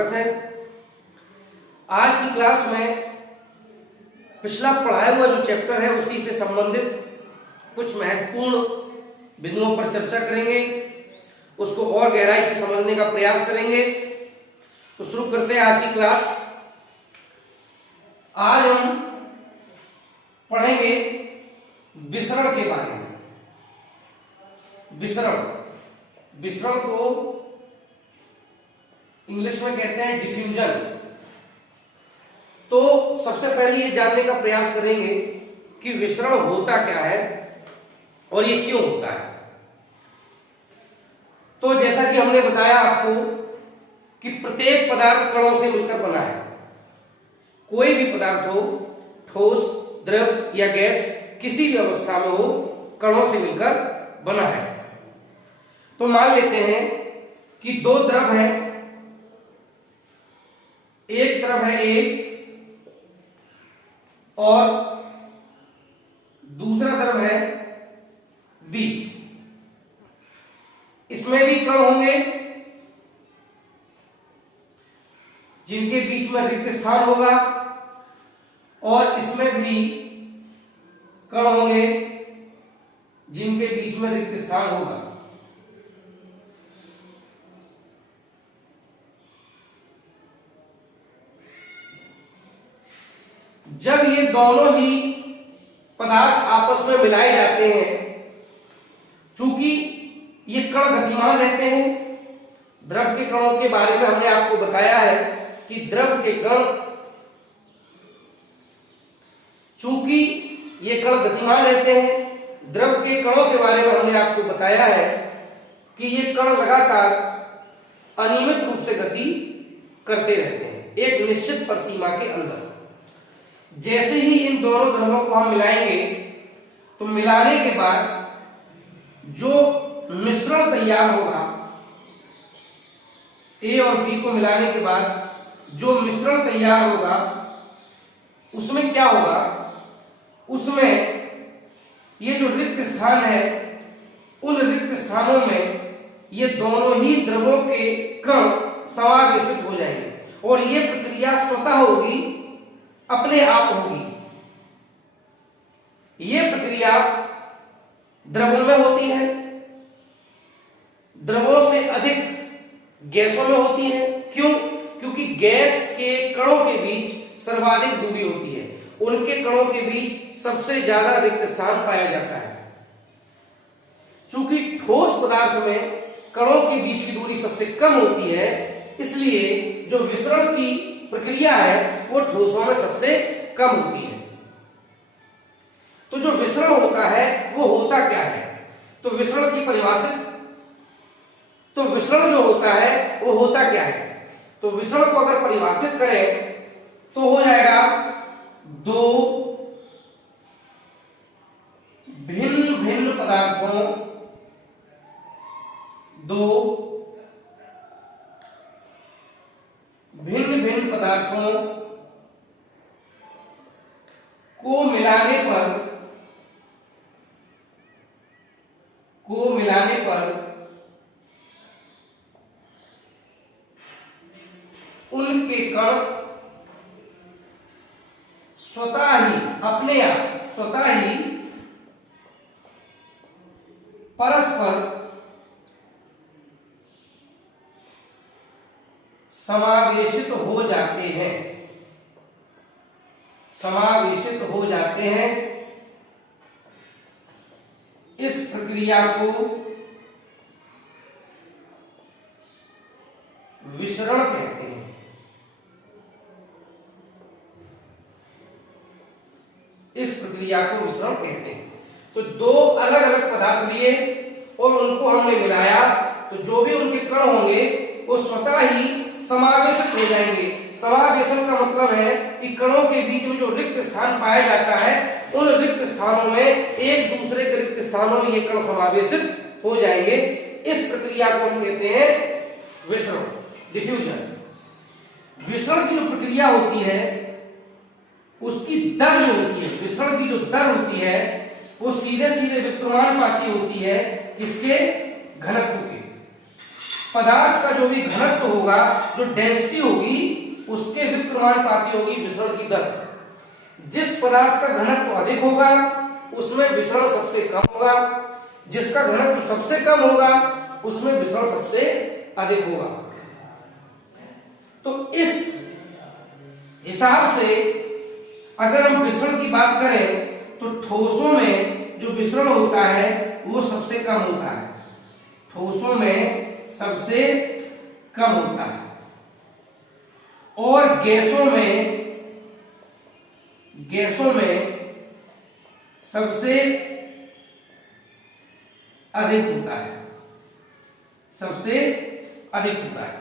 स्वागत है। आज की क्लास में पिछला पढ़ाया हुआ जो चैप्टर है उसी से संबंधित कुछ महत्वपूर्ण बिंदुओं पर चर्चा करेंगे, उसको और गहराई से समझने का प्रयास करेंगे। तो शुरू करते हैं आज की क्लास। आज हम पढ़ेंगे विसरण के बारे में। विसरण को इंग्लिश में कहते हैं डिफ्यूजन। तो सबसे पहले ये जानने का प्रयास करेंगे कि विसरण होता क्या है और ये क्यों होता है। तो जैसा कि हमने बताया आपको कि प्रत्येक पदार्थ कणों से मिलकर बना है। कोई भी पदार्थ हो, ठोस, द्रव या गैस, किसी भी अवस्था में हो, कणों से मिलकर बना है। तो मान लेते हैं कि दो द्रव हैं, एक द्रव है ए और दूसरा द्रव है बी। इसमें भी कण होंगे जिनके बीच में रिक्त स्थान होगा और इसमें भी कण होंगे जिनके बीच में रिक्त स्थान होगा। जब ये दोनों ही पदार्थ आपस में मिलाए जाते हैं, चूंकि ये कण गतिमान रहते हैं, द्रव के कणों के बारे में हमने आपको बताया है कि द्रव के कण, चूंकि ये कण गतिमान रहते हैं, द्रव के कणों के बारे में हमने आपको बताया है कि ये कण लगातार अनियमित रूप से गति करते रहते हैं एक निश्चित परिसीमा के अंदर। जैसे ही इन दोनों द्रवों को हम मिलाएंगे तो मिलाने के बाद जो मिश्रण तैयार होगा, ए और बी को मिलाने के बाद जो मिश्रण तैयार होगा उसमें क्या होगा, उसमें ये जो रिक्त स्थान है, उन रिक्त स्थानों में ये दोनों ही द्रवों के कण समावेशित हो जाएंगे और ये प्रक्रिया स्वतः होगी, अपने आप होगी। ये प्रक्रिया द्रवों में होती है, द्रवों से अधिक गैसों में होती है। क्यों? क्योंकि गैस के कणों के बीच सर्वाधिक दूरी होती है, उनके कणों के बीच सबसे ज्यादा रिक्त स्थान पाया जाता है। चूंकि ठोस पदार्थ में कणों के बीच की दूरी सबसे कम होती है, इसलिए जो विसरण की प्रक्रिया है वो ठोसों में सबसे कम होती है। तो जो विसरण होता है वो होता क्या है? तो विसरण की परिभाषित, तो विसरण जो होता है वो होता क्या है? तो विसरण को अगर परिभाषित करें तो हो जाएगा दो भिन्न भिन्न पदार्थों, दो भिन्न भिन्न पदार्थों को मिलाने पर उनके कण स्वतः ही, अपने आप स्वतः ही परस्पर समावेशित हो जाते हैं, समावेशित हो जाते हैं। इस प्रक्रिया को विसरण कहते हैं। इस प्रक्रिया को विसरण कहते हैं। तो दो अलग अलग पदार्थ लिए और उनको हमने मिलाया, तो जो भी उनके कण होंगे वो स्वतः ही समावेशित हो जाएंगे। समावेशन का मतलब है कि कणों के बीच में जो रिक्त स्थान पाया जाता है, उन रिक्त स्थानों में एक दूसरे के रिक्त स्थानों में ये कण समावेशित हो जाएंगे। इस प्रक्रिया को हम कहते हैं विसरण, डिफ्यूजन। विसरण की जो प्रक्रिया होती है उसकी दर जो होती है, विसरण की जो दर होती है वो सीधे सीधे विप्रमानुपाती होती है किसके? घनत्व के। पदार्थ का जो भी घनत्व होगा, जो डेंसिटी होगी, उसके व्युत्क्रमानुपाती होगी विसरण की दर। जिस पदार्थ का घनत्व अधिक होगा उसमें विसरण सबसे कम होगा, जिसका घनत्व सबसे कम होगा उसमें विसरण सबसे अधिक होगा। तो इस हिसाब से अगर हम विसरण की बात करें तो ठोसों में जो विसरण होता है वो सबसे कम होता है, ठोसों में सबसे कम होता है, और गैसों में सबसे अधिक होता है, सबसे अधिक होता है।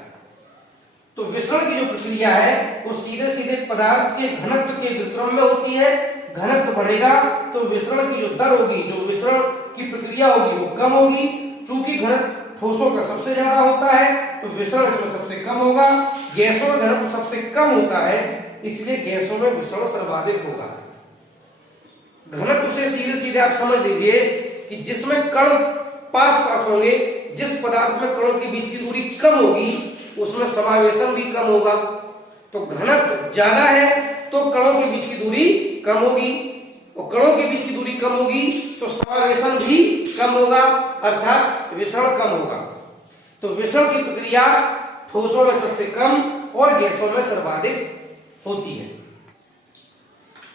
तो विसरण की जो प्रक्रिया है वो सीधे सीधे पदार्थ के घनत्व के व्युत्क्रम में होती है। घनत्व बढ़ेगा तो विसरण की जो दर होगी, जो विसरण की प्रक्रिया होगी वो कम होगी। चूंकि घनत्व ठोसों का सबसे ज्यादा होता है तो विसरण इसमें सबसे कम होगा। गैसों का घनत्व सबसे कम होता है इसलिए गैसों में विसरण सर्वाधिक होगा। घनत्व से सीधे सीधे आप समझ लीजिए कि जिसमें कण पास पास होंगे, जिस पदार्थ में कणों के बीच की दूरी कम होगी उसमें समावेशन भी कम होगा। तो घनत्व ज्यादा है तो कणों के बीच की दूरी कम होगी, और कणों के बीच की दूरी कम होगी तो समावेशन भी कम होगा, अर्थात विसरण कम होगा। तो विसरण की प्रक्रिया ठोसों में सबसे कम और गैसों में सर्वाधिक होती है।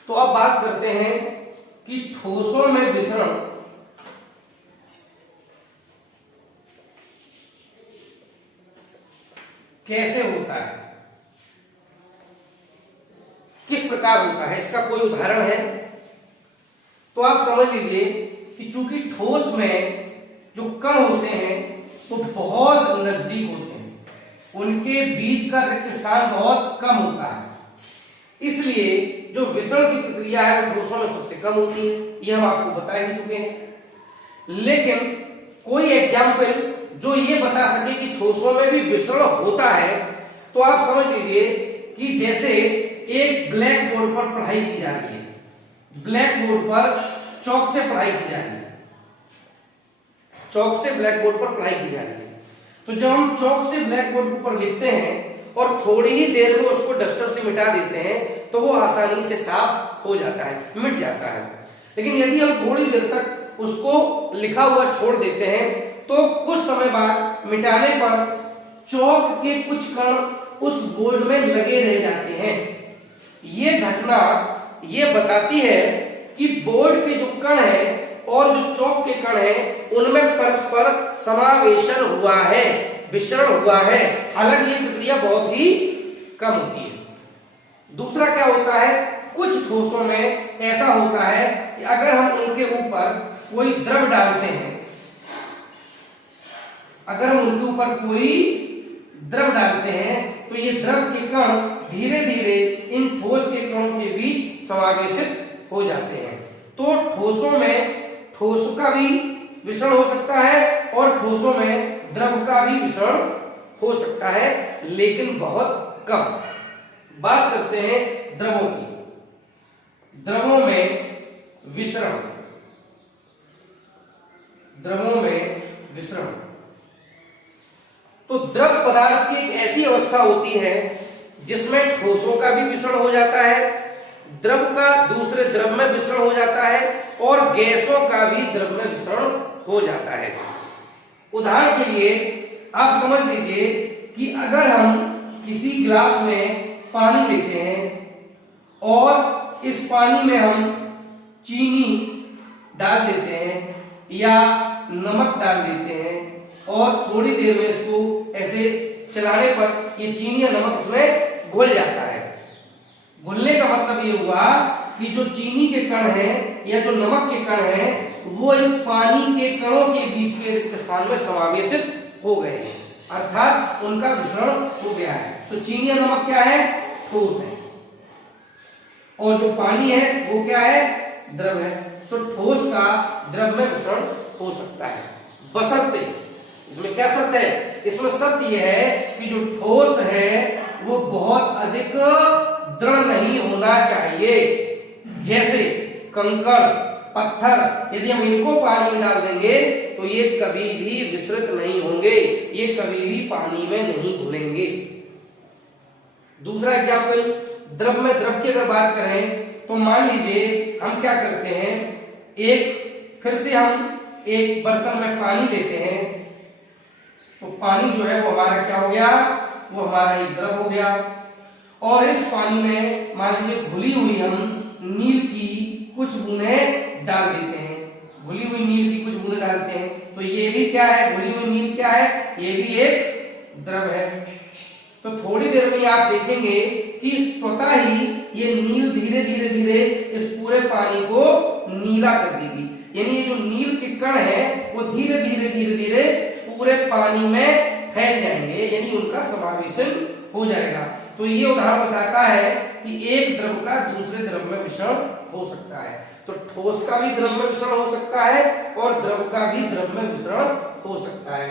तो अब बात करते हैं कि ठोसों में विसरण कैसे होता है, किस प्रकार होता है, इसका कोई उदाहरण है। तो आप समझ लीजिए कि चूंकि ठोस में जो कण होते हैं वो बहुत नजदीक होते हैं, उनके बीच का रिक्त स्थान बहुत कम होता है, इसलिए जो विसरण की प्रक्रिया है वो ठोसों में सबसे कम होती है। ये हम आपको बता ही चुके हैं। लेकिन कोई एग्जाम्पल जो ये बता सके कि ठोसों में भी विसरण होता है, तो आप समझ लीजिए कि जैसे एक ब्लैक बोर्ड पर पढ़ाई की जा रही है, ब्लैक बोर्ड पर चौक से पढ़ाई की जा रही है, चौक से ब्लैक बोर्ड पर पढ़ाई की जा रही है। तो जब हम चौक से ब्लैक बोर्ड पर लिखते हैं और थोड़ी ही देर में उसको डस्टर से मिटा देते हैं तो वो आसानी से साफ हो जाता है, मिट जाता है। लेकिन यदि हम थोड़ी देर तक उसको लिखा हुआ छोड़ देते हैं तो कुछ समय बाद मिटाने पर चौक के कुछ कण उस बोर्ड में लगे रह जाते हैं। ये घटना ये बताती है कि बोर्ड के जो कण है और जो चौक के कण है उनमें परस्पर समावेशन हुआ है, विसरण हुआ है। हालांकि ये प्रक्रिया बहुत ही कम होती है। दूसरा क्या होता है, कुछ ठोसों में ऐसा होता है कि अगर हम उनके ऊपर कोई द्रव डालते हैं, अगर हम उनके ऊपर कोई द्रव डालते हैं तो ये द्रव के कण धीरे धीरे इन ठोस के कणों के बीच समावेशित हो जाते हैं। तो ठोसों में ठोस का भी विसरण हो सकता है और ठोसों में द्रव का भी विसरण हो सकता है, लेकिन बहुत कम। बात करते हैं द्रवों की। द्रवों में विसरण, द्रवों में विसरण तो द्रव पदार्थ की एक ऐसी अवस्था होती है जिसमें ठोसों का भी विसरण हो जाता है, द्रव का दूसरे द्रव में विसरण हो जाता है और गैसों का भी द्रव में विसरण हो जाता है। उदाहरण के लिए आप समझ लीजिए कि अगर हम किसी गिलास में पानी लेते हैं और इस पानी में हम चीनी डाल देते हैं या नमक डाल देते हैं और थोड़ी देर में इसको ऐसे चलाने पर ये चीनी या नमक इसमें घुल जाता है। घुलने का मतलब ये हुआ कि जो चीनी के कण हैं या जो नमक के कण हैं वो इस पानी के कणों के बीच के रिक्त स्थान में समावेशित हो गए हैं, अर्थात उनका विसरण हो गया है। तो चीनी या नमक क्या है, ठोस है, और जो पानी है वो क्या है, द्रव है। तो ठोस का द्रव में विसरण हो सकता है, बशर्ते, इसमें क्या शर्त है, इसमें शर्त यह है कि जो ठोस है वो बहुत अधिक दृढ़ नहीं होना चाहिए। जैसे कंकड़ पत्थर, यदि हम इनको पानी में डाल देंगे तो ये कभी भी विसरित नहीं होंगे, ये कभी भी पानी में नहीं घुलेंगे। दूसरा एग्जाम्पल, द्रव में द्रव की अगर बात करें तो मान लीजिए हम क्या करते हैं, फिर से हम एक बर्तन में पानी लेते हैं, तो पानी जो है वो हमारा क्या हो गया, वो हमारा एक द्रव हो गया। और इस पानी में मान लीजिए घुली हुई हम नील की कुछ बूंदें डाल देते हैं, घुली हुई नील की कुछ बूंदें डालते हैं, तो ये भी क्या है, घुली हुई नील क्या है, ये भी एक द्रव है। तो थोड़ी देर में आप देखेंगे कि स्वतः ही ये नील धीरे धीरे धीरे इस पूरे पानी को नीला कर देगी, यानी ये जो नील के कण है वो धीरे धीरे धीरे धीरे पूरे पानी में फैल जाएंगे, यानी उनका समावेशन हो जाएगा। तो ये उदाहरण बताता है कि एक द्रव का दूसरे द्रव में मिश्रण हो सकता है। तो ठोस का भी द्रव में मिश्रण हो सकता है और द्रव का भी द्रव में मिश्रण हो सकता है।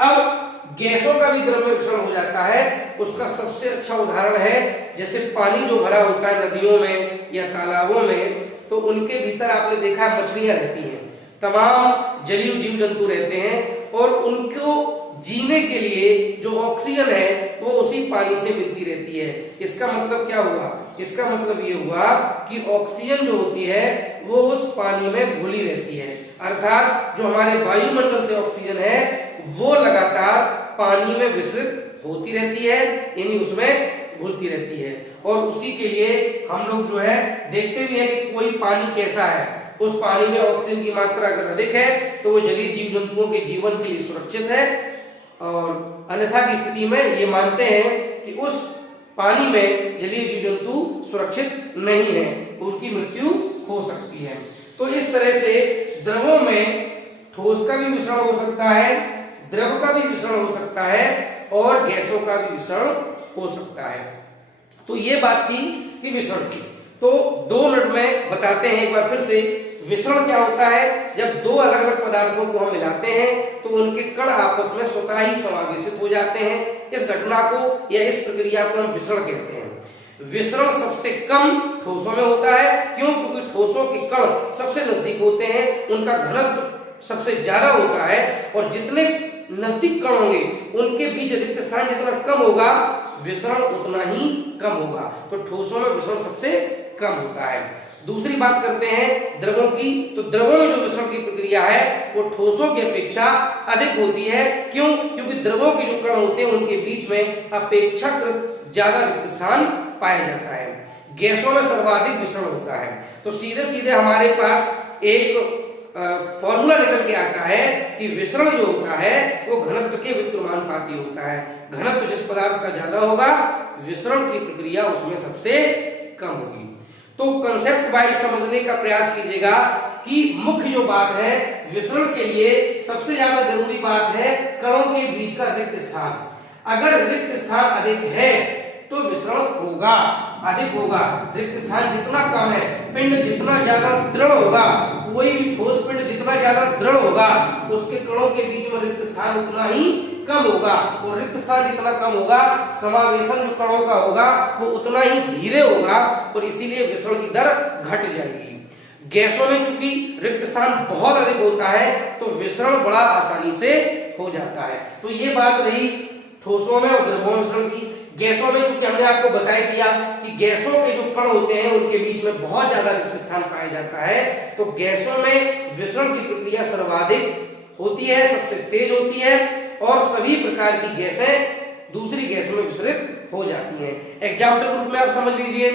अब गैसों का भी द्रव में मिश्रण हो जाता है, उसका सबसे अच्छा उदाहरण है जैसे पानी जो भरा होता है नदियों में या तालाबों में, तो उनके भीतर आपने देखा मछलियां रहती हैं, तमाम जलीय जीव जंतु रहते हैं, और उनको जीने के लिए जो ऑक्सीजन है वो उसी पानी से मिलती रहती है। इसका मतलब क्या हुआ, इसका मतलब ये हुआ कि ऑक्सीजन जो होती है वो उस पानी में घुली रहती है, अर्थात जो हमारे वायुमंडल से ऑक्सीजन है वो लगातार पानी में विसरित होती रहती है, यानी उसमें घुलती रहती है। और उसी के लिए हम लोग जो है देखते भी हैं कि कोई पानी कैसा है, उस पानी में ऑक्सीजन की मात्रा अगर अधिक है तो वो जलीय जीव जंतुओं के जीवन के लिए सुरक्षित है, और अन्यथा की स्थिति में ये मानते हैं कि उस पानी में जलीय जीव जंतु सुरक्षित नहीं है, उनकी मृत्यु हो सकती है। तो इस तरह से द्रवों में ठोस का भी मिश्रण हो सकता है, द्रव का भी मिश्रण हो सकता है, और गैसों का भी मिश्रण हो सकता है। तो ये बात थी कि मिश्रण की। तो 2 मिनट में बताते हैं एक बार फिर से, मिश्रण क्या होता है, जब 2 अलग अलग पदार्थों को हम मिलाते हैं तो उनके कण आपस में स्वतः ही समावेशित हो जाते हैं। इस घटना को या इस प्रक्रिया को हम मिश्रण कहते हैं। विसरण सबसे कम ठोसों में होता है, क्यों, क्योंकि ठोसों के कण सबसे नजदीक होते हैं, उनका घनत्व सबसे ज्यादा होता है, और जितने नजदीक कण होंगे उनके बीच रिक्त स्थान जितना कम होगा विसरण उतना ही कम होगा। तो ठोसों में विसरण सबसे कम होता है। दूसरी बात करते हैं द्रवों की, तो द्रवों में जो विसरण की प्रक्रिया है वो ठोसों की अपेक्षा अधिक होती है, क्यों, क्योंकि द्रवों के जो कण होते हैं उनके बीच में अपेक्षाकृत ज्यादा रिक्त स्थान पाया जाता है। गैसों में सर्वाधिक विसरण होता है। तो सीधे सीधे हमारे पास एक फॉर्मूला निकल के आता है कि विसरण जो होता है वो घनत्व के व्युत्क्रमानुपाती होता है। घनत्व जिस पदार्थ का ज्यादा होगा विसरण की प्रक्रिया उसमें सबसे कम होगी। तो कंसेप्ट वाइज समझने का प्रयास कीजिएगा कि मुख्य जो बात है विसरण के लिए सबसे ज्यादा जरूरी बात है कणों के बीच का रिक्त स्थान। अगर रिक्त स्थान अधिक है तो विसरण होगा, अधिक होगा। रिक्त स्थान जितना कम है, पिंड जितना ज्यादा दृढ़ होगा, कोई भी ठोस पिंड जितना ज्यादा दृढ़ होगा उसके कणों के बीच में रिक्त स्थान उतना ही कम होगा, और रिक्त स्थान जितना कम होगा समावेशन जो कणों का होगा वो उतना ही धीरे होगा, और इसीलिए विसरण की दर घट जाएगी। गैसों में चूंकि रिक्त स्थान बहुत अधिक होता है तो विसरण बड़ा आसानी से हो जाता है। तो ये बात रही ठोसों में और द्रवों में विसरण की। गैसों में चूंकि हमने आपको बता दिया कि गैसों के जो कण होते हैं उनके बीच में बहुत ज्यादा रिक्त स्थान पाया जाता है, तो गैसों में विसरण की प्रक्रिया सर्वाधिक होती है, सबसे तेज होती है, और सभी प्रकार की गैसें दूसरी गैस में विसरित हो जाती हैं। एग्जाम्पल के रूप में आप समझ लीजिए,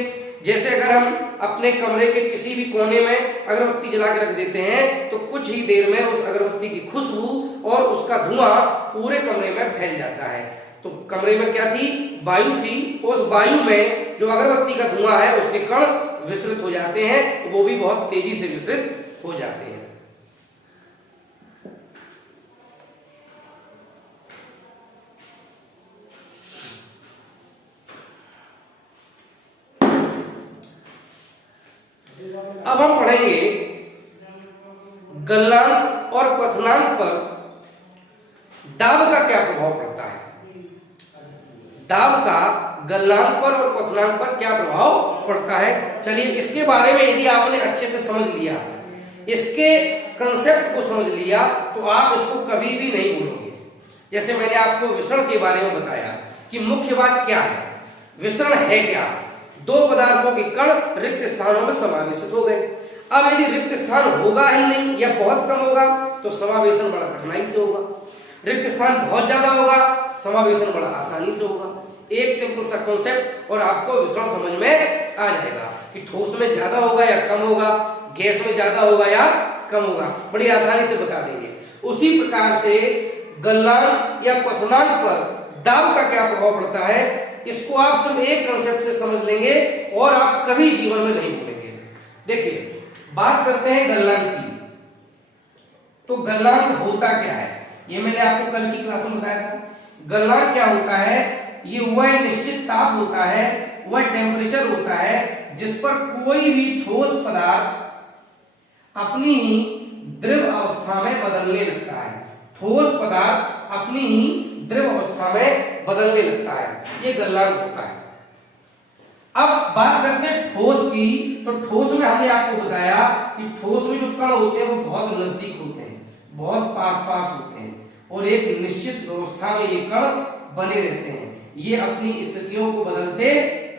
जैसे अगर हम अपने कमरे के किसी भी कोने में अगरबत्ती जला के रख देते हैं तो कुछ ही देर में उस अगरबत्ती की खुशबू और उसका धुआं पूरे कमरे में फैल जाता है। तो कमरे में क्या थी, वायु थी, उस वायु में जो अगरबत्ती का धुआं है उसके कण विसरित हो जाते हैं, वो भी बहुत तेजी से विसरित हो जाते हैं। अब हम पढ़ेंगे गलनांक और क्वथनांक पर दाब का क्या प्रभाव पड़ता है। दाब का गलनांक पर और क्वथनांक पर क्या प्रभाव पड़ता है, चलिए इसके बारे में यदि आपने अच्छे से समझ लिया इसके कंसेप्ट को समझ लिया तो आप इसको कभी भी नहीं भूलोगे। जैसे मैंने आपको विसरण के बारे में बताया कि मुख्य बात क्या है, विसरण है क्या, दो पदार्थों के कण रिक्त स्थानों में समावेशित हो गए। अब यदि रिक्त स्थान होगा ही नहीं या बहुत कम होगा तो समावेशन बड़ा कठिनाई से होगा, रिक्त स्थान बहुत ज्यादा होगा समावेशन बड़ा आसानी से होगा। एक सिंपल सा कॉन्सेप्ट और आपको विसरण समझ में आ जाएगा कि ठोस में ज्यादा होगा या कम होगा, गैस में ज्यादा होगा या कम होगा, बड़ी आसानी से बता देंगे। उसी प्रकार से गलनांक या क्वथनांक पर दाब का क्या प्रभाव पड़ता है, इसको आप सिर्फ एक कंसेप्ट से समझ लेंगे और आप कभी जीवन में नहीं भूलेंगे। देखिए बात करते हैं गलनांक की, तो गलनांक होता क्या है ये मैंने आपको कल की क्लास में बताया था। गलनांक क्या होता है, ये वह निश्चित ताप होता है, वह टेम्परेचर होता है जिस पर कोई भी ठोस पदार्थ अपनी ही द्रव अवस्था में बदलने लगता है। ठोस पदार्थ अपनी ही द्रव अवस्था में बदलने लगता है, ये गलनांक होता है। अब बात करते हैं ठोस की, तो ठोस में हमने आपको बताया कि ठोस में जो कण होते हैं वो बहुत नजदीक होते हैं, बहुत पास पास होते हैं और एक निश्चित व्यवस्था में ये कण बने रहते हैं, ये अपनी स्थितियों को बदलते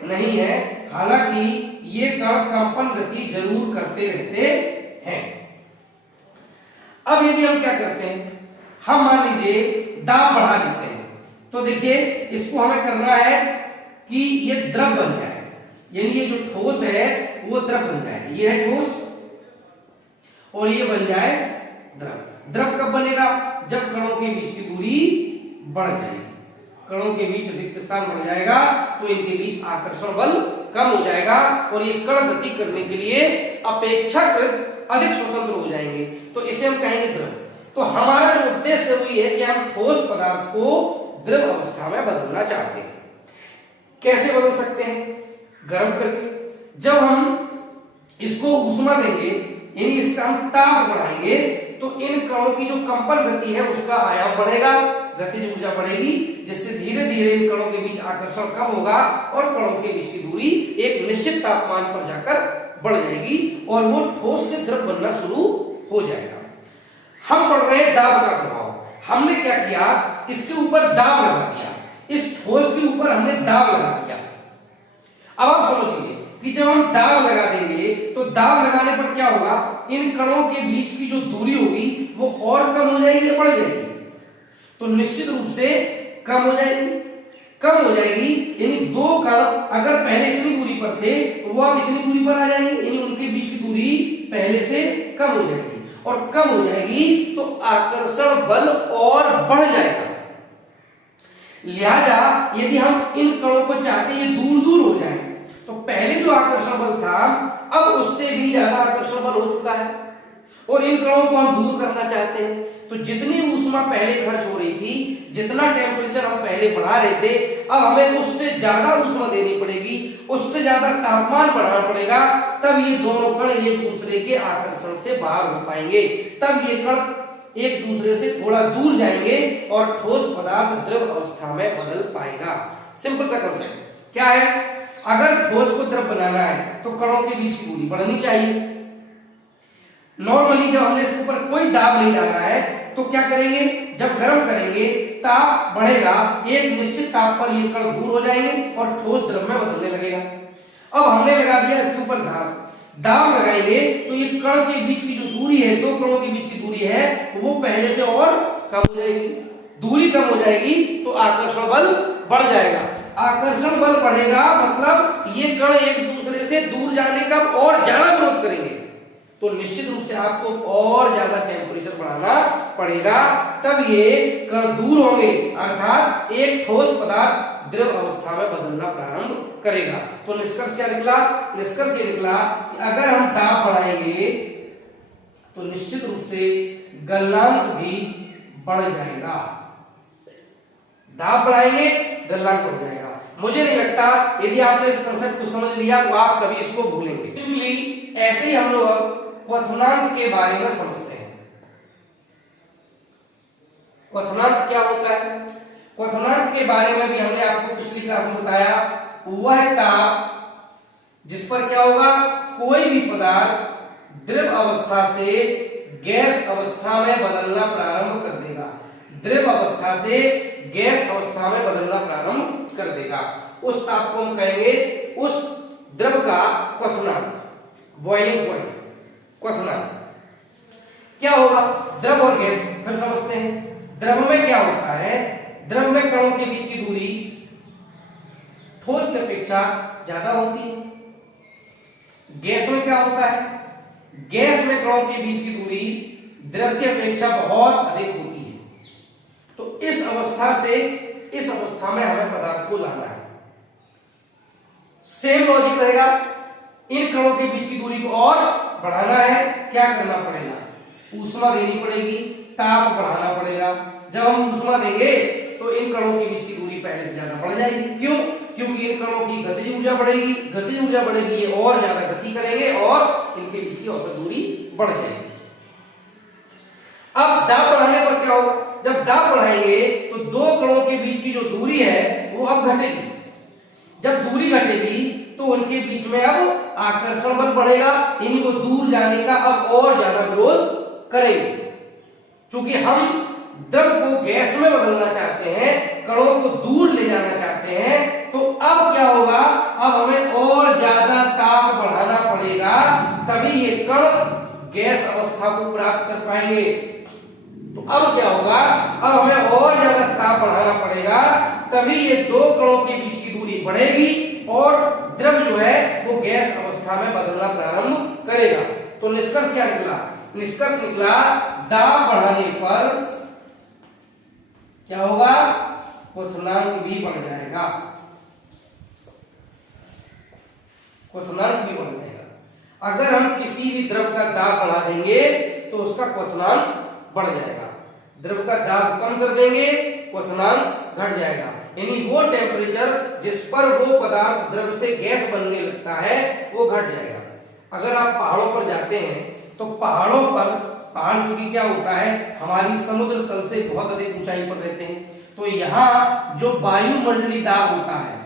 नहीं है, हालांकि ये कण कंपन गति जरूर करते रहते हैं। अब यदि हम क्या करते हैं, हम मान लीजिए दाब बढ़ा देते हैं, तो देखिए इसको हमें करना है कि ये द्रव बन जाए, यानी ये जो ठोस है वो द्रव बन जाए, ये है ठोस और ये बन जाए द्रव। द्रव कब बनेगा, जब कणों के बीच की दूरी बढ़ जाएगी, कणों के बीच रिक्त स्थान बढ़ जाएगा तो इनके बीच आकर्षण बल कम हो जाएगा और ये कण गति करने के लिए अपेक्षाकृत अधिक स्वतंत्र हो जाएंगे, तो इसे हम कहेंगे द्रव। तो हमारा जो उद्देश्य वो ये है कि हम ठोस पदार्थ को द्रव अवस्था में बदलना चाहते हैं। कैसे बदल सकते हैं, गर्म करके। जब हम इसको ऊष्मा देंगे यानी इसका हम ताप बढ़ाएंगे तो इन कणों की जो कंपन गति है उसका आयाम बढ़ेगा, गतिज ऊर्जा बढ़ेगी, जिससे धीरे धीरे इन कणों के बीच आकर्षण कम होगा और कणों के बीच की दूरी एक निश्चित तापमान पर जाकर बढ़ जाएगी और वो ठोस से द्रव बनना शुरू हो जाएगा। हम पढ़ रहे हैं दाब का प्रभाव, हमने क्या किया, इसके ऊपर दाब लगा दिया, इस ठोस के ऊपर हमने दाब लगा दिया। अब आप समझिए कि जब हम दाब लगा देंगे तो दाब लगाने पर क्या होगा, इन कणों के बीच की जो दूरी होगी वो और कम हो जाएगी या बढ़ जाएगी, तो निश्चित रूप से कम हो जाएगी। कम हो जाएगी यानी दो कण अगर पहले इतनी दूरी पर थे तो वो अब इतनी दूरी पर आ जाएंगे, यानी उनके बीच की दूरी पहले से कम हो जाएगी और कम हो जाएगी तो आकर्षण बल और बढ़ जाएगा। लिहाजा यदि हम इन कणों को चाहते हैं ये दूर दूर हो जाए तो पहले जो आकर्षण बल था अब उससे भी ज्यादा आकर्षण बल हो चुका है और इन कणों को हम दूर करना चाहते हैं, तो जितनी ऊष्मा पहले खर्च हो रही थी, जितना टेम्परेचर हम पहले बढ़ा रहे थे, अब हमें उससे ज्यादा ऊष्मा देनी पड़ेगी, उससे ज्यादा तापमान बढ़ाना पड़ेगा, तब ये दोनों कण एक दूसरे के आकर्षण से बाहर हो पाएंगे, तब ये कण एक दूसरे से थोड़ा दूर जाएंगे और ठोस पदार्थ द्रव अवस्था में बदल पाएगा। सिंपल सा कंसेप्ट क्या है, अगर ठोस को द्रव बनाना है तो कणों के बीच की दूरी बढ़नी चाहिए। नॉर्मली जब हमने इसके ऊपर कोई दाब नहीं डाला है तो क्या करेंगे, जब गर्म करेंगे ताप बढ़ेगा, एक निश्चित ताप पर ये कण दूर हो जाएंगे और ठोस द्रव में बदलने लगेगा। अब हमने लगा दिया इसके ऊपर दाब लगाएंगे तो ये कण के बीच की जो दूरी है, दो कणों के बीच की दूरी है वो पहले से और कम हो जाएगी, दूरी कम हो जाएगी तो आकर्षण बल बढ़ जाएगा। आकर्षण बल बढ़ेगा मतलब ये कण एक दूसरे से दूर जाने का और ज्यादा विरोध करेंगे, तो निश्चित रूप से आपको और ज्यादा टेम्परेचर बढ़ाना पड़ेगा, तब ये कण दूर होंगे, अर्थात एक ठोस पदार्थ द्रव अवस्था में बदलना प्रारंभ करेगा। तो निष्कर्ष क्या निकला, निष्कर्ष ये निकला कि अगर हम दाब बढ़ाएंगे तो निश्चित रूप से गलनांक भी बढ़ जाएगा। दाब बढ़ाएंगे गलनांक बढ़ जाएगा। मुझे नहीं लगता यदि आपने इस कंसेप्ट को समझ लिया तो आप कभी इसको भूलेंगे। ऐसे ही हम लोग क्वथनांक के बारे में समझते हैं। क्वथनांक क्या होता है, क्वथनांक के बारे में भी हमने आपको पिछली क्लास में बताया, वह ताप जिस पर क्या होगा, कोई भी पदार्थ द्रव अवस्था से गैस अवस्था में बदलना प्रारंभ कर देगा। द्रव अवस्था से गैस अवस्था में बदलना प्रारंभ कर देगा। उस ताप को हम कहेंगे उस द्रव का क्वथनांक, बॉइलिंग पॉइंट, क्वथनांक। क्या होगा द्रव और गैस, फिर समझते हैं। द्रव में क्या होता है, द्रव में कणों के बीच की दूरी ठोस की अपेक्षा ज्यादा होती है। गैस में क्या होता है, गैस में कणों के बीच की दूरी द्रव की अपेक्षा बहुत अधिक होती है। तो इस अवस्था से इस अवस्था में हमें पदार्थ को लाना है। सेम लॉजिक रहेगा, इन कणों के बीच की दूरी को और बढ़ाना है, क्या करना पड़ेगा, ऊष्मा देनी पड़ेगी, ताप बढ़ाना पड़ेगा। जब हम ऊष्मा देंगे तो इन कणों के बीच की दूरी पहले से ज्यादा बढ़ जाएगी। क्यों? क्योंकि इन कणों की गतिज ऊर्जा बढ़ेगी, गतिज ऊर्जा बढ़ेगी, ये और ज्यादा गति करेंगे और इनके बीच की औसत दूरी बढ़ जाएगी। अब दाब बढ़ाने पर क्या होगा, जब दाब बढ़ाएंगे तो दो कणों के बीच की जो दूरी है वो अब घटेगी। जब दूरी घटेगी तो उनके बीच में अब आकर्षण बल बढ़ेगा, यानी वो दूर जाने का अब और ज्यादा विरोध करेंगे। क्योंकि हम द्रव को गैस में बदलना चाहते हैं, कणों को दूर ले जाना चाहते हैं, तो अब क्या होगा, अब हमें और ज्यादा ताप बढ़ाना पड़ेगा, तभी ये कण गैस अवस्था को प्राप्त कर पाएंगे। तो अब क्या होगा, अब हमें और ज्यादा ताप बढ़ाना पड़ेगा, तभी ये दो कणों के बीच की दूरी बढ़ेगी और द्रव जो है वो गैस अवस्था में बदलना प्रारंभ करेगा। तो निष्कर्ष क्या निकला, निष्कर्ष निकला दाब बढ़ाने पर क्या होगा, क्वथनांक भी बढ़ जाएगा, क्वथनांक भी बढ़ जाएगा। अगर हम किसी भी द्रव का दाब बढ़ा देंगे तो उसका क्वथनांक बढ़ जाएगा, द्रव का दाब कम कर देंगे क्वथनांक घट जाएगा। यानी वो टेम्परेचर जिस पर वो पदार्थ द्रव से गैस बनने लगता है वो घट जाएगा। अगर आप पहाड़ों पर जाते हैं तो पहाड़ों पर, पहाड़ चूंकि क्या होता है हमारी समुद्र तल से बहुत अधिक ऊंचाई पर रहते हैं, तो यहाँ जो वायुमंडलीय दाब होता है,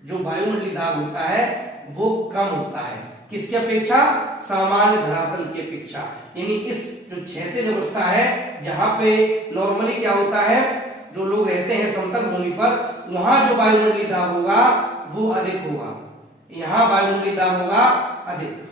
जो वायुमंडलीय दाब होता है वो कम होता है, किसकी अपेक्षा, सामान्य धरातल की अपेक्षा। यानी इस जो क्षैतिज अवस्था है जहां पे नॉर्मली क्या होता है, जो लोग रहते हैं समतल भूमि पर, वहां जो वायुमंडलीय दाब होगा वो अधिक होगा, यहाँ वायुमंडलीय दाब होगा अधिक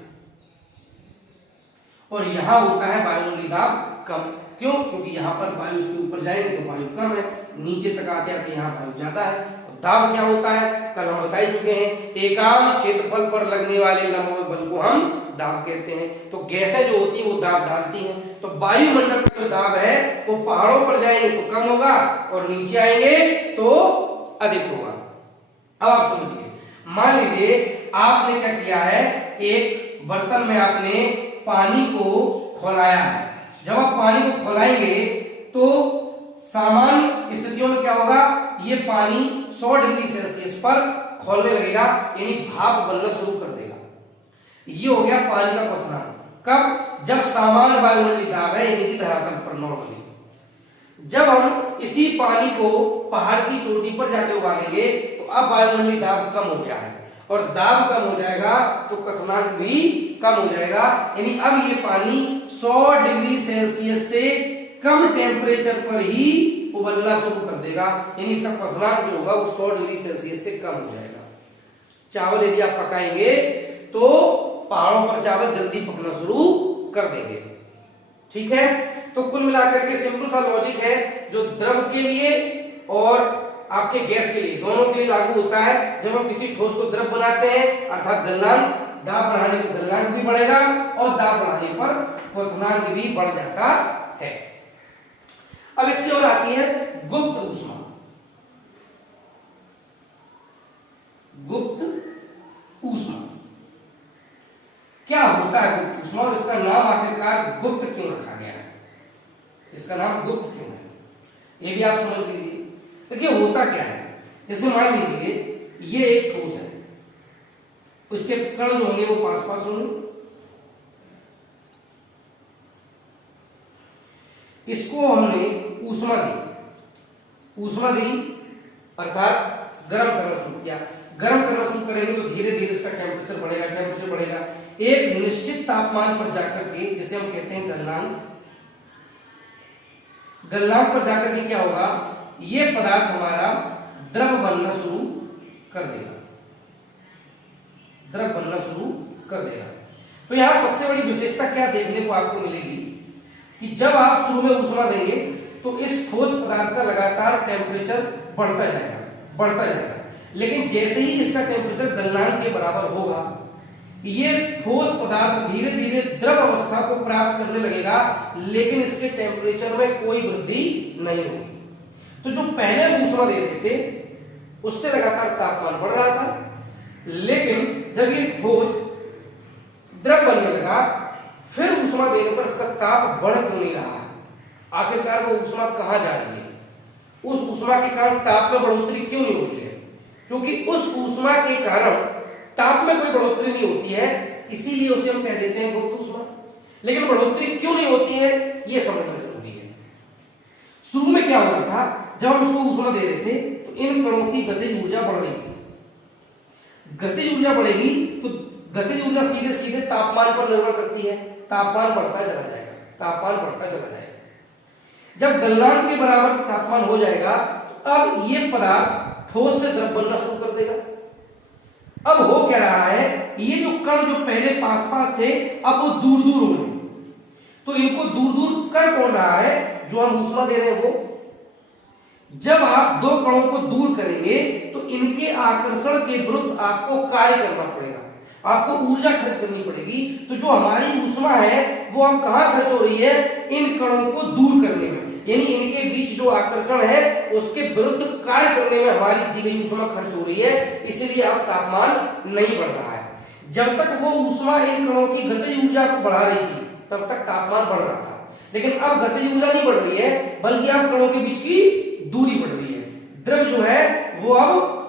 और यहाँ होता है वायुमंडलीय दाब कम। क्यों? क्योंकि यहाँ पर वायु उसके ऊपर जाएंगे तो वायु कम है, नीचे तक आते आते यहाँ वायु ज्यादा है। दाब क्या होता है, कल हम बता ही चुके हैं, एकांक क्षेत्रफल पर लगने वाले लंबवत बल को हम दाब कहते हैं। तो गैसें जो होती हैं वो दाब डालती हैं, तो वायुमंडल का जो दाब है वो पहाड़ों पर जाएंगे तो कम होगा और नीचे आएंगे तो अधिक होगा। अब आप समझिए, मान लीजिए आपने क्या किया है, एक बर्तन में आपने पानी को खौलाया है। जब आप पानी को खौलाएंगे तो सामान्य स्थितियों में क्या होगा, ये पानी 100 डिग्री सेल्सियस पर खौलने लगेगा, यानी भाप बनना शुरू कर देगा। ये हो गया पानी का क्वथनांक। कब? जब सामान्य वायुमंडलीय दाब है, यानी कि धरातल पर नॉर्मली। जब हम इसी पानी को पहाड़ की चोटी पर जाके उबालेंगे तो अब वायुमंडलीय दाब कम हो गया है और दाब कम हो जाएगा तो क्वथनांक भी कम हो जाएगा। यानी अब ये पानी 100 डिग्री सेल्सियस से कम टेम्परेचर पर ही उबलना शुरू कर देगा, यानी इसका क्वथनांक जो होगा वो 100 डिग्री सेल्सियस से कम हो जाएगा। चावल यदि आप पकाएंगे तो पहाड़ों पर चावल जल्दी पकना शुरू कर देंगे। ठीक है, तो कुल मिलाकर के सिंपल सा लॉजिक है जो द्रव के लिए और आपके गैस के लिए, दोनों के लिए लागू होता है। जब हम किसी ठोस को द्रव बनाते हैं अर्थात गलनांक, दाब बढ़ाने पर गलनांक भी बढ़ेगा और दाब बढ़ाने पर क्वथनांक भी बढ़ जाता है। अब एक चीज और आती है गुप्त ऊष्मा। गुप्त ऊष्मा क्या होता है गुप्त ऊष्मा और इसका नाम आखिरकार गुप्त क्यों रखा गया है, इसका नाम गुप्त क्यों है, ये भी आप समझ लीजिए। देखिए होता क्या है, जैसे मान लीजिए ये एक ठोस है, उसके कण जो होंगे वो पास पास होंगे, इसको हमने ऊष्मा दी, ऊष्मा दी अर्थात गर्म करना शुरू किया। गर्म करना शुरू करेंगे तो धीरे धीरे इसका टेम्परेचर बढ़ेगा, टेम्परेचर बढ़ेगा, एक निश्चित तापमान पर जाकर के, जिसे हम कहते हैं गलनांक, गलनांक पर जाकर के क्या होगा, ये पदार्थ हमारा द्रव बनना शुरू कर देगा, द्रव बनना शुरू कर देगा। तो यहां सबसे बड़ी विशेषता क्या देखने को आपको मिलेगी कि जब आप शुरू में ऊष्मा देंगे तो इस ठोस पदार्थ का लगातार टेम्परेचर बढ़ता जाएगा, लेकिन जैसे ही इसका टेम्परेचर गलनांक के बराबर होगा, ये ठोस पदार्थ धीरे धीरे द्रव अवस्था को प्राप्त करने लगेगा, लेकिन इसके टेम्परेचर में कोई वृद्धि नहीं होगी। तो जो पहले ऊष्मा दे रहे थे उससे लगातार तापमान बढ़ रहा था, लेकिन जब ये ठोस द्रव बनने लगा, फिर ऊष्मा देने पर इसका ताप बढ़ क्यों नहीं रहा है? आखिरकार वो ऊष्मा कहां जा रही है? उस ऊष्मा के कारण ताप में बढ़ोतरी क्यों नहीं होती है? क्योंकि उस ऊष्मा के कारण ताप में कोई बढ़ोतरी नहीं होती है, इसीलिए उसे हम कह देते हैं गुप्त ऊष्मा। लेकिन बढ़ोतरी क्यों नहीं होती है, यह समझना जरूरी है। शुरू में क्या हो रहा था, जब हम उसको ऊष्मा दे रहे थे तो इन कणों की गतिज ऊर्जा बढ़ रही थी। गतिज ऊर्जा बढ़ेगी तो गतिज ऊर्जा सीधे सीधे तापमान पर निर्भर करती है, तापमान बढ़ता चला जाएगा, तापमान बढ़ता चला जाएगा। जब गलनांक के बराबर तापमान हो जाएगा तो अब ये पदार्थ ठोस से द्रव बनना शुरू कर देगा। अब हो क्या रहा है, ये जो कण जो पहले पास पास थे अब वो दूर दूर हो रहे, तो इनको दूर दूर कर कौन रहा है, जो हम ऊष्मा दे रहे हैं वो। जब आप दो कणों को दूर करेंगे तो इनके आकर्षण के विरुद्ध आपको कार्य करना पड़ेगा, आपको ऊर्जा खर्च करनी पड़ेगी। तो जो हमारी ऊष्मा है वो अब कहां खर्च हो रही है, इन कणों को दूर करने में, यानी इनके बीच जो आकर्षण है उसके विरुद्ध कार्य करने में हमारी दी गई ऊष्मा खर्च हो रही है, इसलिए अब तापमान नहीं बढ़ रहा है। जब तक वो ऊष्मा इन कणों की गतिज ऊर्जा को बढ़ा रही थी तब तक तापमान बढ़ रहा था, लेकिन अब गतिज ऊर्जा नहीं बढ़ रही है, बल्कि अब कणों के बीच की दूरी बढ़ रही है। द्रव जो है वो अब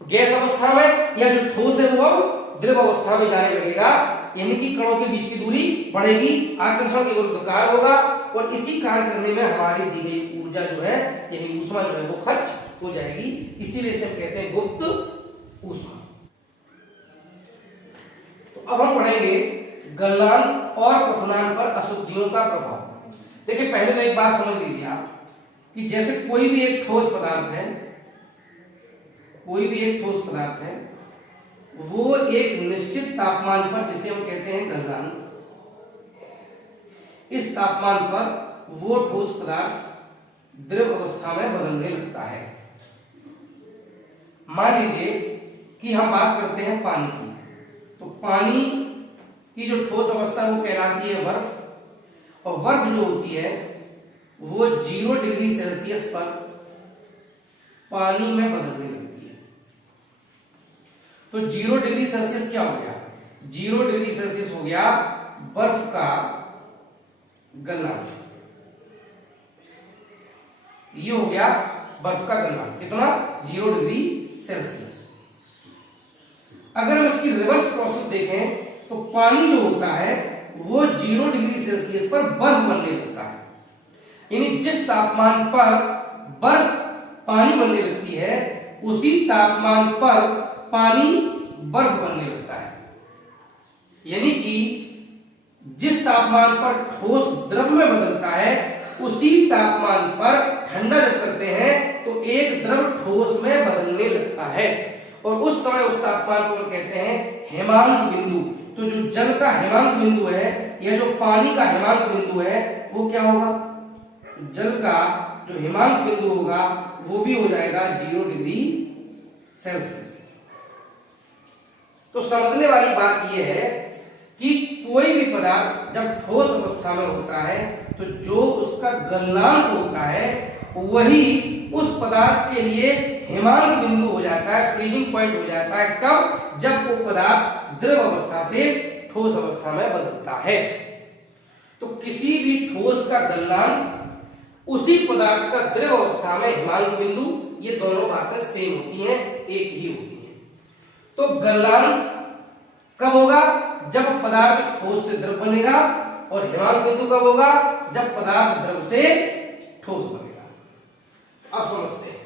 गैस अवस्था में, या जो ठोस है वो अब द्रव अवस्था में जाने लगेगा, यानी कि कणों के बीच की दूरी बढ़ेगी, आकर्षण के विरुद्ध कार्य होगा, और इसी कार्य करने में हमारी दी गई ऊर्जा जो है यानी ऊष्मा जो है वो खर्च हो जाएगी। इसीलिए इसे हम कहते हैं गुप्त ऊष्मा। तो अब हम पढ़ेंगे गलनांक और क्वथनांक पर अशुद्धियों का प्रभाव। देखिए पहले तो एक बात समझ लीजिए आप कि जैसे कोई भी एक ठोस पदार्थ है, कोई भी एक ठोस पदार्थ है, वो एक निश्चित तापमान पर, जिसे हम कहते हैं गलनांक, इस तापमान पर वो ठोस पदार्थ द्रव अवस्था में बदलने लगता है। मान लीजिए कि हम बात करते हैं पानी की, तो पानी की जो ठोस अवस्था वो कहलाती है बर्फ, और बर्फ जो होती है वो 0 डिग्री सेल्सियस पर पानी में बदलने लगती है। तो 0 डिग्री सेल्सियस क्या हो गया, 0 डिग्री सेल्सियस हो गया बर्फ का गलनांक, ये हो गया बर्फ का गलनांक, कितना, 0 डिग्री सेल्सियस। अगर हम इसकी रिवर्स प्रोसेस देखें तो पानी जो होता है वो 0 डिग्री सेल्सियस पर बर्फ बनने लगता है, यानी जिस तापमान पर बर्फ पानी बनने लगती है उसी तापमान पर पानी बर्फ बनने लगता है। यानी कि जिस तापमान पर ठोस द्रव में बदलता है उसी तापमान पर ठंडा जब करते हैं तो एक द्रव ठोस में बदलने लगता है, और उस समय उस तापमान को हम कहते हैं हेमांक बिंदु। तो जो जल का हेमांक बिंदु है या जो पानी का हेमांक बिंदु है वो क्या होगा, जल का जो हेमांक बिंदु होगा वो भी हो जाएगा 0 डिग्री सेल्सियस। तो समझने वाली बात यह है कि कोई भी पदार्थ जब ठोस अवस्था में होता है तो जो उसका गलनांक होता है वही उस पदार्थ के लिए हेमांक बिंदु हो जाता है, फ्रीजिंग पॉइंट हो जाता है। कब, जब वो पदार्थ द्रव अवस्था से ठोस अवस्था में बदलता है। तो किसी भी ठोस का गलनांक उसी पदार्थ का द्रव अवस्था में हेमांक बिंदु, ये दोनों बातें सेम होती हैं, एक ही होती हैं। तो गलनांक कब होगा, जब पदार्थ ठोस से द्रव बनेगा, और हेमांक बिंदु कब होगा, जब पदार्थ द्रव से ठोस बनेगा। अब समझते हैं,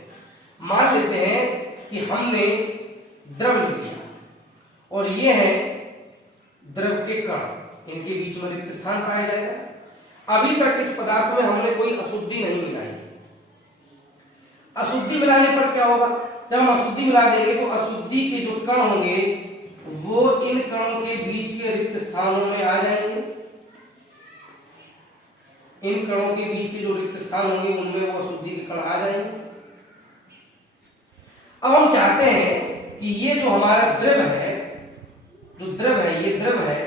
मान लेते हैं कि हमने द्रव ले लिया और ये है द्रव के कण, इनके बीच में रिक्त स्थान पाया जाएगा। अभी तक इस पदार्थ में हमने कोई अशुद्धि नहीं मिलाई। अशुद्धि मिलाने पर क्या होगा? जब हम अशुद्धि मिला देंगे तो अशुद्धि के जो कण होंगे वो इन कणों के बीच के रिक्त स्थानों में आ जाएंगे। इन कणों के बीच के जो रिक्त स्थान होंगे उनमें वो अशुद्धि के कण आ जाएंगे। अब हम चाहते हैं कि ये जो हमारा द्रव है, जो द्रव है, ये द्रव है,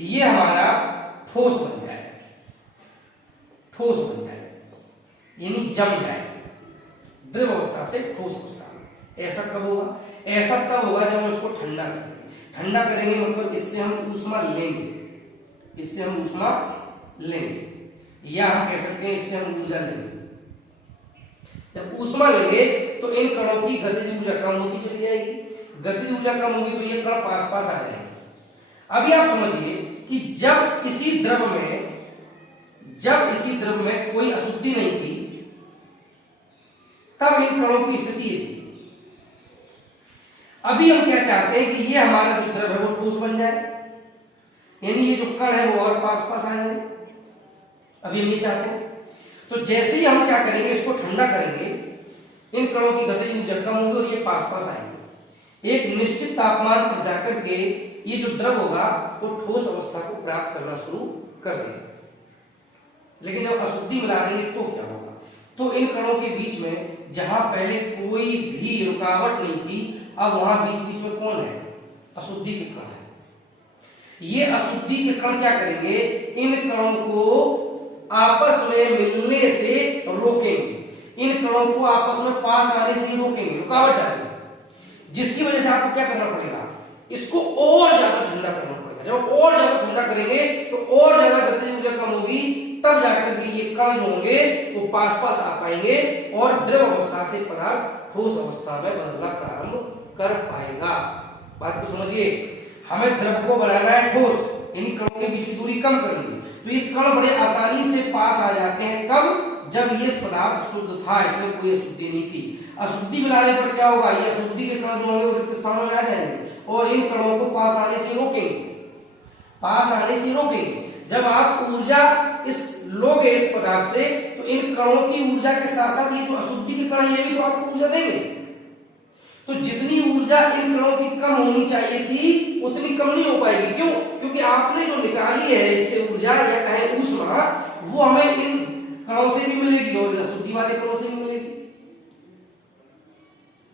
ये हमारा ठोस बन जाए, ठोस बन जाए, यानी जम जाए, द्रव अवस्था से ठोस अवस्था में। ऐसा कब होगा? ऐसा तब होगा जब हम इसको ठंडा करेंगे। ठंडा करेंगे मतलब इससे हम ऊष्मा लेंगे, इससे हम ऊष्मा लेंगे, या हम कह सकते हैं इससे हम ऊर्जा लेंगे। जब ऊष्मा लेंगे तो इन कणों की गतिज ऊर्जा कम होती चली जाएगी। गतिज ऊर्जा कम होगी तो ये कण पास पास आ जाएंगे। अभी आप समझिए कि जब इसी द्रव में कोई अशुद्धि नहीं थी तब इन कणों की स्थिति ये थी। अभी हम क्या चाहते हैं कि ये हमारा जो द्रव है वो ठोस बन जाए, यानी ये जो कण है वो और पास पास आ जाए। अभी हम ये चाहते हैं। तो जैसे ही हम क्या करेंगे, इसको ठंडा करेंगे, इन कणों की गतिज ऊर्जा कम होगी और ये पास पास आएंगे। एक निश्चित तापमान पर जाकर के ये जो द्रव होगा वो ठोस अवस्था को प्राप्त करना शुरू कर देगा। लेकिन जब अशुद्धि मिला देंगे तो क्या होगा? तो इन कणों के बीच में जहां पहले कोई भी रुकावट नहीं थी, अब वहां बीच बीच में कौन है? अशुद्धि के कण है। ये अशुद्धि के कण क्या करेंगे? इन कणों को आपस में मिलने से रोकेंगे, इन कणों को आपस में पास आने से रोकेंगे, रुकावट डालेंगे, जिसकी वजह से आपको क्या करना पड़ेगा? इसको और ज्यादा ठंडा करना पड़ेगा। जब और ज्यादा ठंडा करेंगे तो और ज्यादा गतिज ऊर्जा कम होगी, तब जाकर के ये कण होंगे वो पास पास आ पाएंगे और द्रव अवस्था से पदार्थ ठोस अवस्था में बदलना प्रारंभ कर पाएगा। बात को समझिए, हमें द्रव को बनाना है ठोस, यानी कणों के बीच की दूरी कम करनी। तो ये कण बड़े आसानी से पास आ जाते हैं। कब? जब ये पदार्थ शुद्ध था, इसमें कोई अशुद्धि नहीं थी। अशुद्धि मिलाने पर क्या होगा? ये अशुद्धि के कण जो होंगे वो रिक्त स्थानों में आ जाएंगे और इन कणों को पास आने से रोकेंगे, पास आने से रोकेंगे। जब आप ऊर्जा लोगे इस पदार्थ से तो इन कणों की ऊर्जा के साथ साथ ये जो अशुद्धि के कण ये भी तो आपको ऊर्जा देंगे। तो जितनी ऊर्जा इन कणों की कम होनी चाहिए थी उतनी कम नहीं हो पाएगी। क्यों? क्योंकि आपने जो निकाली है इससे ऊर्जा या कहे ऊष्मा, वो हमें इन कणों से भी मिलेगी और अशुद्धि वाले कणों से भी मिलेगी।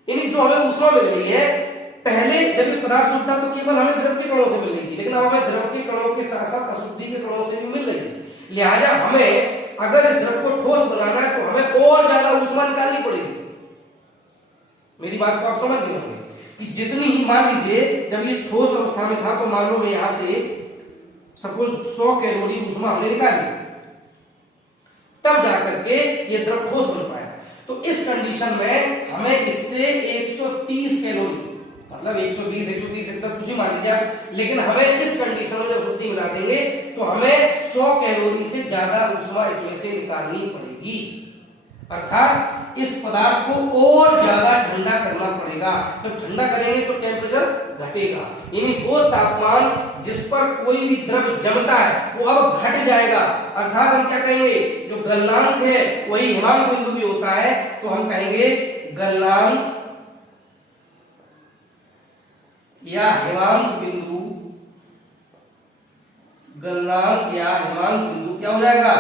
यानी जो हमें ऊष्मा मिल रही है, पहले जब ये पदार्थ शुद्ध था तो केवल हमें द्रव के कणों से मिल रही थी, लेकिन अब हमें द्रव के कणों के साथ साथ अशुद्धि के कणों से भी मिल रही है। लिहाजा हमें अगर इस द्रव को ठोस बनाना है तो हमें और ज्यादा ऊष्मा निकालनी पड़ेगी। मेरी बात को आप समझ गए होंगे कि जितनी, मान लीजिए जब ये ठोस अवस्था में था तो मान लो मैं यहां से सपोज 100 कैलोरी ऊष्मा हमने निकाली, तब जाकर के ये द्रव ठोस बन पाया। तो इस कंडीशन में हमें इससे 130 कैलोरी, मतलब 120 130 110 कुछ ही मान लीजिए आप, लेकिन हमें इस कंडीशन में जब शुद्धि मिला देंगे तो हमें 100 कैलोरी से ज्यादा ऊष्मा इसमें से निकालनी पड़ेगी। अर्थात इस पदार्थ को और ज्यादा ठंडा करना पड़ेगा। जब ठंडा करेंगे तो टेम्परेचर घटेगा, यानी वो तापमान जिस पर कोई भी द्रव जमता है वो अब घट जाएगा। अर्थात हम क्या कहेंगे, जो गलनांक है वही हिमांक बिंदु भी होता है, तो हम कहेंगे गलनांक या हिमांक बिंदु, गलनांक या हिमांक बिंदु क्या हो जाएगा?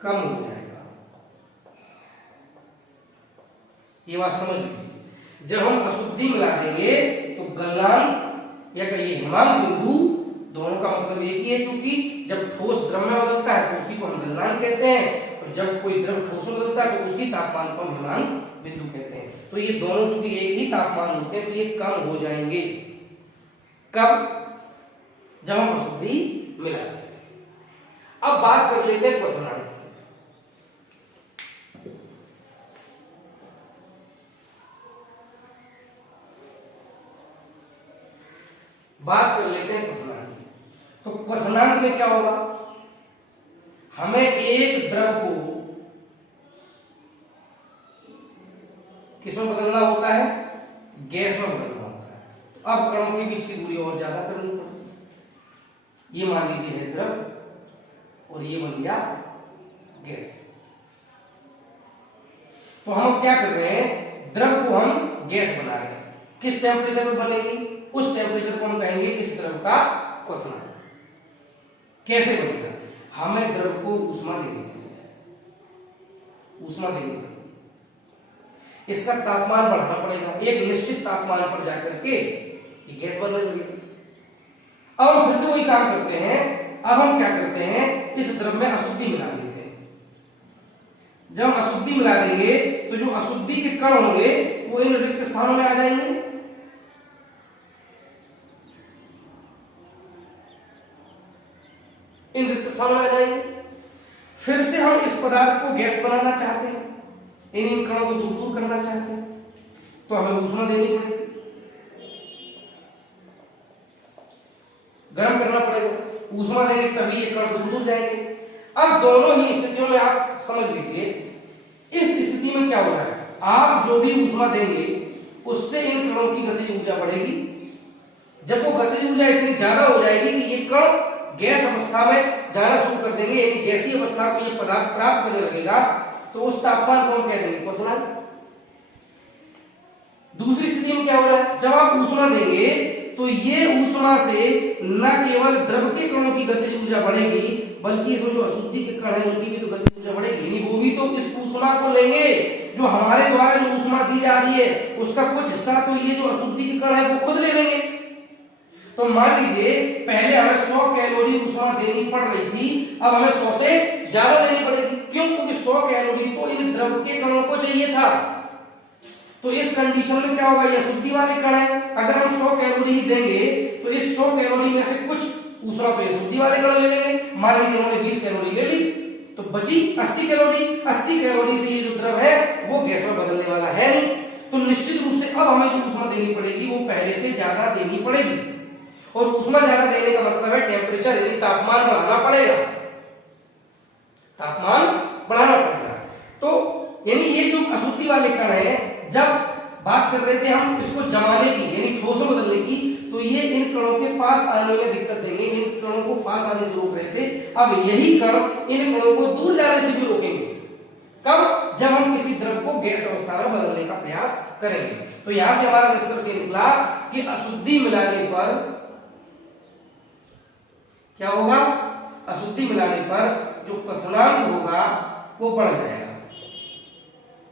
कम हो जाएगा। ये बात समझ लीजिए। जब हम अशुद्धि मिला देंगे तो गलनांक या कहिए हिमांक बिंदु, दोनों का मतलब एक ही है, चूंकि जब ठोस द्रव में बदलता है तो उसी को हम गलनांक कहते हैं, और जब कोई द्रव ठोस में बदलता है तो उसी तापमान को हम हिमांक बिंदु कहते हैं। तो ये दोनों चूंकि एक ही तापमान होते हैं तो ये कम हो जाएंगे। कब? जब हम अशुद्धि मिला देंगे। अब बात कर लेते हैं क्वथनांक। बात कर लेते हैं क्वथनांक। तो क्वथनांक में क्या होगा? हमें एक द्रव को किसमें बदलना होता है? गैस में बदलना होता है। अब कणों के बीच की दूरी और ज्यादा करनी पड़ेगी। ये मान लीजिए है द्रव और ये बन गया गैस। तो हम क्या कर रहे हैं, द्रव को हम गैस बना रहे हैं। किस टेम्परेचर पर बनेगी, उस टेम्परेचर को हम कहेंगे इस द्रव का क्वथनांक। कैसे बनेगा, हमें द्रव को ऊष्मा देनी पड़ेगी, इसका तापमान बढ़ाना पड़ेगा, एक निश्चित तापमान पर जाकर के ये गैस बनने लगेगी। अब हम फिर से वही काम करते हैं। अब हम क्या करते हैं, इस द्रव में अशुद्धि मिला देते हैं। जब हम अशुद्धि मिला देंगे तो जो अशुद्धि के कण होंगे वो इन रिक्त स्थानों में आ जाएंगे। इन रिक्त स्थानों में आ जाएंगे। फिर से हम इस पदार्थ को गैस बनाना चाहते हैं, इन कणों को दूर दूर करना चाहते हैं, तो हमें ऊष्मा देनी पड़ेगी, गर्म करना पड़ेगा। ऊष्मा देंगे तभी ये कण दूर दूर जाएंगे। अब दोनों ही स्थितियों में आप समझ लीजिए, इस स्थिति में क्या हो रहा है, आप जो भी ऊष्मा देंगे उससे इन कणों की गतिज ऊर्जा बढ़ेगी। जब वो गतिज ऊर्जा इतनी ज्यादा हो जाएगी कि ये कण गैस अवस्था में जाना शुरू कर देंगे, यानी गैसीय अवस्था को ये पदार्थ प्राप्त करने लगेगा, तो उस तापमान को हम कह देंगे क्वथनांक। दूसरी स्थिति में क्या हो रहा है, जब आप ऊष्मा देंगे तो ये ऊष्मा से न केवल द्रव के कणों की गतिज ऊर्जा बढ़ेगी, बल्कि इसमें जो अशुद्धि के कण हैं उनकी भी तो गतिज ऊर्जा बढ़ेगी, यानी वो भी तो इस ऊष्मा को लेंगे। जो हमारे द्वारा जो ऊष्मा दी जा रही है उसका कुछ हिस्सा तो ये जो अशुद्धि के कण है वो खुद ले लेंगे। तो मान लीजिए पहले हमें 100 कैलोरी ऊष्मा देनी पड़ रही थी, अब हमें 100 से ज्यादा देनी पड़ेगी। क्यों, क्योंकि 100 कैलोरी तो इन द्रव के कणों को चाहिए था। तो इस कंडीशन में क्या होगा, ये अशुद्धि वाले कण है, अगर हम 100 कैलोरी ही देंगे तो इस 100 कैलोरी में से कुछ ऊष्मा तो अशुद्धि वाले कण ले लेंगे। मान लीजिए उन्होंने 20 कैलोरी ले ली तो बची 80 कैलोरी। 80 कैलोरी से ये जो द्रव है वो गैस में बदलने वाला है नहीं, तो निश्चित रूप से अब हमें जो ऊष्मा देनी पड़ेगी वो पहले से ज्यादा देनी पड़ेगी। और ऊष्मा ज्यादा देने का मतलब है टेम्परेचर यानी तापमान बढ़ाना पड़ेगा, तापमान बढ़ाना पड़ेगा। तो यानी ये जो अशुद्धि वाले कण है, जब बात कर रहे थे हम इसको जमाने की यानी ठोस में बदलने की, तो ये इन कणों के पास आने में दिक्कत देंगे, इन कणों को पास आने से रोक रहे थे। अब यही कण इन कणों को दूर जाने से भी रोकेंगे। कब, जब हम किसी द्रव को गैस अवस्था में बदलने का प्रयास करेंगे। तो यहां से हमारा निष्कर्ष ये निकला कि अशुद्धि मिलाने पर क्या होगा, अशुद्धि मिलाने पर जो क्वथनांक होगा वो बढ़ जाएगा,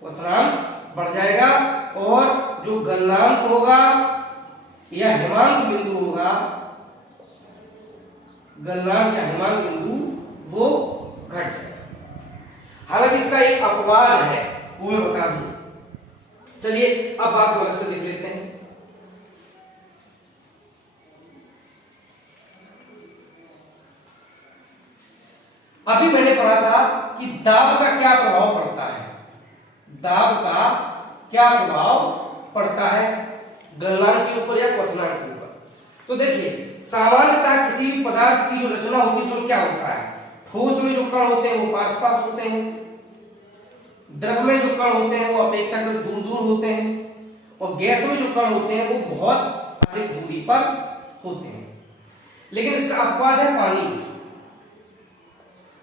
क्वथनांक बढ़ जाएगा, और जो गलनांक होगा या हिमांक बिंदु होगा, गलनांक या हिमांक बिंदु वो घट जाएगा। हालांकि इसका एक अपवाद है वो मैं बता दूं। चलिए अब बात को अलग से देख लेते हैं। अभी मैंने पढ़ा था कि दाब का क्या प्रभाव पड़ता है, दाब का क्या प्रभाव पड़ता है गलनांक के ऊपर या क्वथनांक के ऊपर। तो देखिए सामान्यतः किसी भी पदार्थ की जो रचना होती है उसमें क्या होता है, ठोस में जो कण होते हैं वो पास पास होते हैं, द्रव में जो कण होते हैं वो अपेक्षाकृत दूर दूर होते हैं, और गैस में जो कण होते हैं वो बहुत अधिक दूरी पर होते हैं। लेकिन इसका अपवाद है पानी।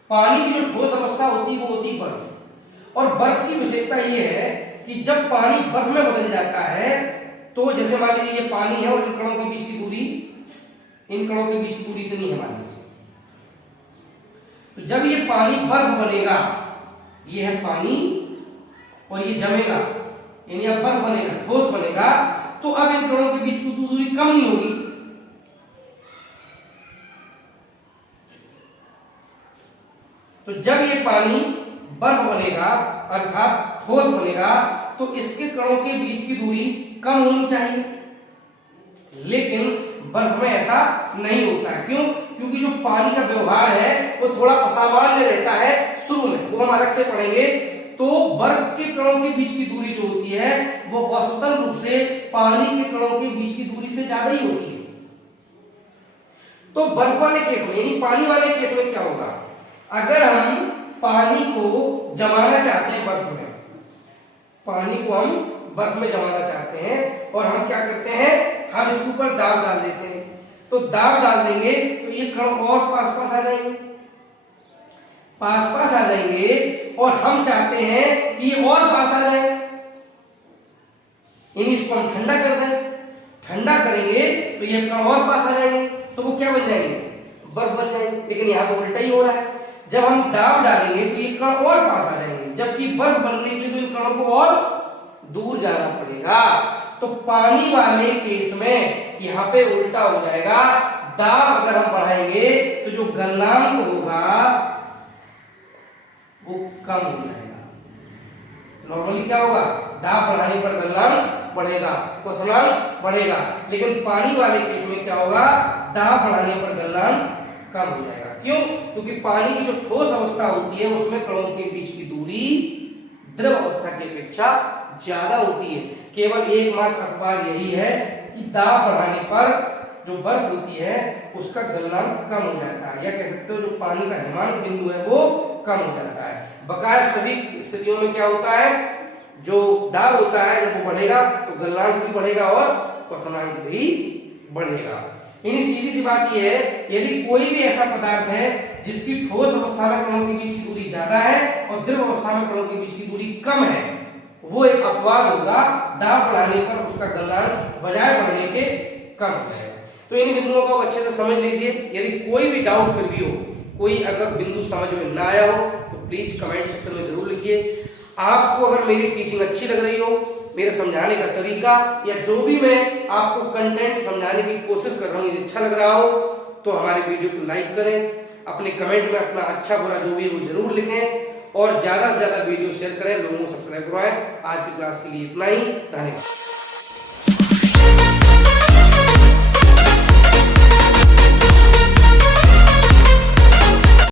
पानी की जो ठोस अवस्था होती है वो होती है बर्फ, और बर्फ की विशेषता ये है कि जब पानी बर्फ में बदल जाता है, तो जैसे मान लीजिए ये पानी है और इन कणों के बीच की दूरी, इन कणों के बीच की दूरी इतनी है मान लीजिए, तो जब ये पानी बर्फ बनेगा, ये है पानी और ये जमेगा यानी अब बर्फ बनेगा, ठोस बनेगा, तो अब इन कणों के बीच की दूरी कम नहीं होगी, तो जब ये पानी बर्फ बनेगा अर्थात ठोस बनेगा, तो इसके कणों के बीच की दूरी कम होनी चाहिए। लेकिन बर्फ में ऐसा नहीं होता है। क्यों, क्योंकि जो पानी का व्यवहार है वो थोड़ा असामान्य रहता है शुरू में, वो हम अलग से पढ़ेंगे। तो बर्फ के कणों के बीच की दूरी जो होती है वो औसतन रूप से पानी के कणों के बीच की दूरी से ज्यादा ही होती है। तो बर्फ वाले केस में यानी पानी वाले केस में क्या होगा, अगर हम पानी को जमाना चाहते हैं बर्फ में, पानी को हम बर्फ में जमाना चाहते हैं, और हम क्या करते हैं हम इसके ऊपर दाब डाल देते हैं। तो दाब डाल देंगे तो ये कण और पास पास आ जाएंगे, पास पास आ जाएंगे, और हम चाहते हैं कि ये और पास आ जाए, यानी इसको हम ठंडा कर दें। ठंडा करेंगे तो ये कण और पास आ जाएंगे, तो वो क्या बन जाएंगे, बर्फ बन जाएंगे। लेकिन यहाँ तो उल्टा ही हो रहा है, जब हम दाब डालेंगे तो ये कण और पास आ जाएंगे, जबकि बर्फ बनने के लिए तो इन कणों को और दूर जाना पड़ेगा। तो पानी वाले केस में यहाँ पे उल्टा हो जाएगा, दाब अगर हम बढ़ाएंगे तो जो गलनांक होगा वो कम हो जाएगा। नॉर्मली क्या होगा, दाब बढ़ाने पर गलनांक बढ़ेगा, क्वथनांक बढ़ेगा, लेकिन पानी वाले केस में क्या होगा, दाब बढ़ाने पर गलनांक कम हो जाएगा। क्यों? क्योंकि पानी की जो ठोस अवस्था होती है उसमें कणों के बीच की दूरी द्रव अवस्था की अपेक्षा ज्यादा होती है। केवल एकमात्र अपवाद यही है कि दाब बढ़ाने पर जो बर्फ होती है उसका गलनांक कम हो जाता है, या कह सकते हो जो पानी का हिमांक बिंदु है वो कम हो जाता है। बकाया सभी स्थितियों में क्या होता है, जो दाब होता है जब वो बढ़ेगा तो गलनांक भी बढ़ेगा और क्वथनांक भी बढ़ेगा। यानी सीधी सी बात यह है, यदि कोई भी ऐसा पदार्थ है जिसकी ठोस अवस्था में कणों के बीच की दूरी ज्यादा है और द्रव अवस्था में कणों के बीच की दूरी कम है, वो एक अपवाद होगा, दाब बढ़ाने पर उसका गलनांक बजाय बढ़ने के कम हो जाएगा। तो इन बिंदुओं को अच्छे से समझ लीजिए। यदि कोई भी डाउट फिर भी हो, कोई अगर बिंदु समझ में ना आया हो तो प्लीज कमेंट सेक्शन में जरूर लिखिए। आपको अगर मेरी टीचिंग अच्छी लग रही हो, मेरे समझाने का तरीका या जो भी मैं आपको कंटेंट समझाने की कोशिश कर रहा हूँ यदि अच्छा लग रहा हो तो हमारे वीडियो को लाइक करें, अपने कमेंट में अपना अच्छा बुरा जो भी है वो जरूर लिखें, और ज्यादा से ज्यादा वीडियो शेयर करें, लोगों को सब्सक्राइब करवाएं। आज की क्लास के लिए इतना ही, धन्यवाद।